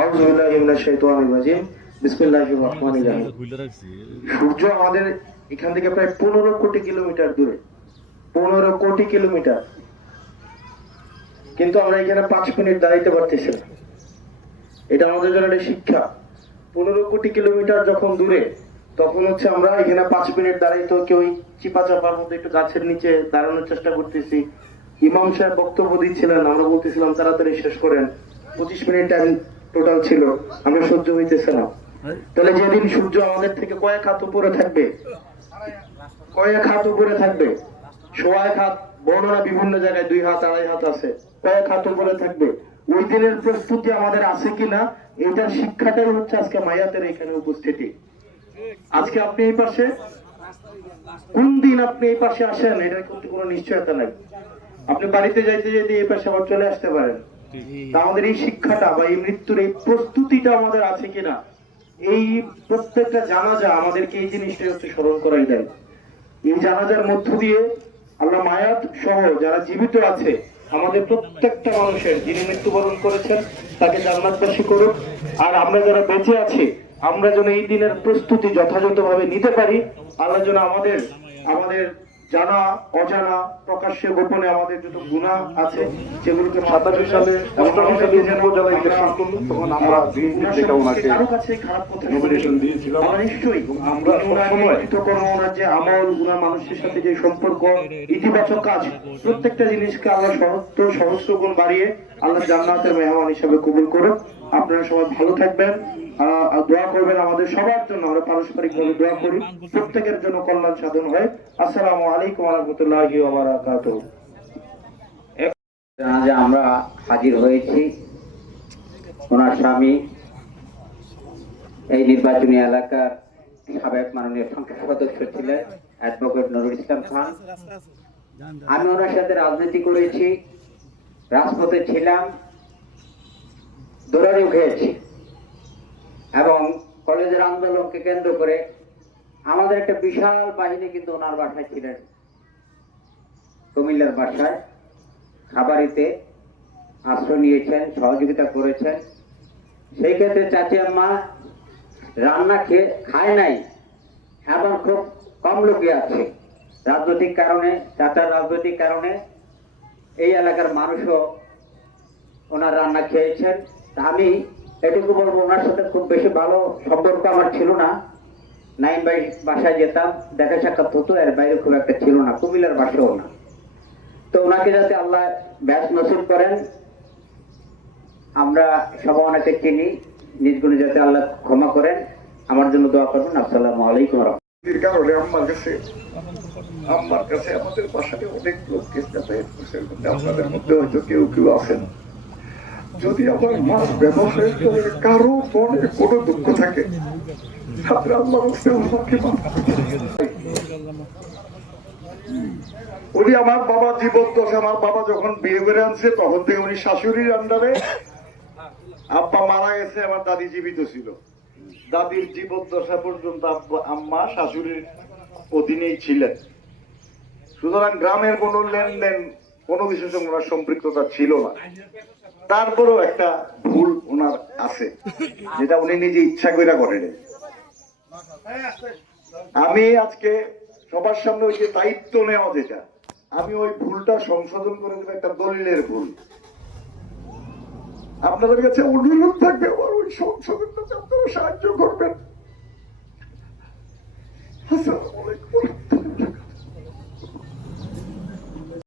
আউযু বিল্লাহি মিনাশ শাইতানির রাজিম। বিসমিল্লাহির রহমানির রহিম। সূর্য আমাদের এখান থেকে প্রায় 15 কোটি কিলোমিটার দূরে, 15 কোটি কিলোমিটার, কিন্তু আমরা এখানে 5 মিনিট দাঁড়াইতে পারতেছি না। এটা আমাদের জন্য একটা শিক্ষা। 15 কোটি কিলোমিটার যখন দূরে, তখন হচ্ছে আমরা এখানে 5 মিনিট দাঁড়াইতে কেউ চিপা চাপার মধ্যে একটু গাছের নিচে দাঁড়ানোর চেষ্টা করতেছি। ইমাম সাহেব বক্তব্য দিচ্ছিলেন, আমরা বলতেছিলাম তাড়াতাড়ি শেষ করেন, 25 মিনিট টাইম টোটাল ছিল, আমরা সহ্য হইতেছে না। তাহলে যেদিন সূর্য আমাদের থেকে কয়েক হাত উপরে থাকবে, কয়েক হাত উপরে থাকবে, সোয়া এক হাত, বর্ণনা বিভিন্ন জায়গায় 2 হাত 2.5 হাত আছে, কয়েক হাত উপরে থাকবে, ওই দিনের প্রস্তুতি আমাদের আছে কিনা, এটার শিক্ষাটাই হচ্ছে আজকে মায়াতের এখানে উপস্থিতি। আজকে আপনি এই পাশে, কোন দিন আপনি এই পাশে আসেন এটার কিন্তু কোনো নিশ্চয়তা নাই। আপনি বাড়িতে যাইতে যাইতে এই পাশে আবার চলে আসতে পারেন। তা আমাদের এই শিক্ষাটা বা এই মৃত্যুর এই প্রস্তুতিটা আমাদের আছে কিনা, এই প্রত্যেকটা জানাজা আমাদেরকে এই জিনিসটা হচ্ছে স্মরণ করাই দেয়। এই জানাজার মধ্য দিয়ে আল্লাহ মায়াত সহ যারা জীবিত আছে, আমাদের প্রত্যেকটা মানুষের যিনি মৃত্যুবরণ করেছেন তাকে জান্নাতবাসী করুন। আর আমরা যারা বেঁচে আছি, আমরা যেন এই দিনের প্রস্তুতি যথাযথভাবে নিতে পারি। আল্লাহ যেন আমাদের আমাদের জানা অজানা প্রকাশ্যে গোপনে আমাদের যত গুনাহ আছে সেগুলোকে 87 সালে তখন আমরা কারো কাছে খারাপ কথা নমিনেশন দিয়েছিলাম। নিশ্চয়ই আমরা সবসময় ওনার যে আমল, ওনার মানুষের সাথে যে সম্পর্ক, ইতিবাচক কাজ, প্রত্যেকটা জিনিসকে আল্লাহ সহস্র গুণ বাড়িয়ে আল্লাহ জান্নাতের মেহমান হিসেবে কবুল করুন। আপনারা সবাই ভালো থাকবেন, দোয়া করবেন আমাদের সবার জন্য। আমরা পারস্পরিক ভাবে দোয়া করি, প্রত্যেকের জন্য কল্যাণ সাধন হয়। আসসালামু আলাইকুম ওয়া রাহমাতুল্লাহি ওয়া বারাকাতুহু। আমরা হাজির হয়েছি। ওনার স্বামী এই নির্বাচনী এলাকার সাবেক মাননীয় সংসদ সদস্য ছিলেন অ্যাডভোকেট নুরুল ইসলাম খান। আমি ওনার সাথে রাজনীতি করেছি, রাজপথে ছিলাম, দৌড়ানিও খেয়েছি, এবং কলেজের আন্দোলনকে কেন্দ্র করে আমাদের একটা বিশাল বাহিনী কিন্তু ওনার বাসায় ছিলেন, কুমিল্লার বাসায় খাবারিতে আশ্রয় নিয়েছেন, সহযোগিতা করেছেন। সেই ক্ষেত্রে চাচি আম্মা রান্না খায় নাই এমন খুব কম লোকই আছে। রাজনৈতিক কারণে, চাচার রাজনৈতিক কারণে এই এলাকার মানুষও ওনার রান্না খেয়েছেন। আমি এটুকু বলবো, ওনার সাথে খুব বেশি ভালো সম্পর্ক আমার ছিল না। নাইম ভাই বাসায় যেতাম, দেখা সাক্ষাৎ হতো, এর বাইরে খুব একটা ছিল না, কুমিল্লার বাসাও না। তো ওনাকে যাতে আল্লাহ ব্যাস নসিব করেন, আমরা সবাই অনেকে চিনি, নিজ গুণে যাতে আল্লাহ ক্ষমা করেন, আমার জন্য দোয়া করবেন। আসসালামু আলাইকুম। কারণে আম্মার কাছে আমাদের বাসায় অনেক লোক গেছে, আপনাদের মধ্যে হয়তো কেউ কেউ আছেন। যদি আমার মার ব্যবহার করে কারো মনে কোনো দুঃখ থাকে, উনি আমার বাবা জীবদ্দশা, আমার বাবা যখন বিয়ে করে আনছে তখন থেকে উনি শাশুড়ির আন্ডারে, আব্বা মারা গেছে, আমার দাদি জীবিত ছিল, দাদির জীবদ্দশা পর্যন্ত আম্মা শাশুড়ির অধীনেই ছিলেন। সুতরাং গ্রামের কোনো লেনদেন, কোনো কিছুর সঙ্গে ওনার সম্পৃক্ততা ছিল না। তারপরেও একটা ভুল ওনার আছে, যেটা উনি নিজে ইচ্ছা করে করেন। আমি আজকে সবার সামনে ওই যে দায়িত্ব নেওয়া, যেটা আমি ওই ভুলটা সংশোধন করে দেবো, একটা দলিলের ভুল। আপনাদের কাছে অনুরোধ থাকবে ওই সংশোধনটাতে আপনারা সাহায্য করবেন। আসসালামু আলাইকুম।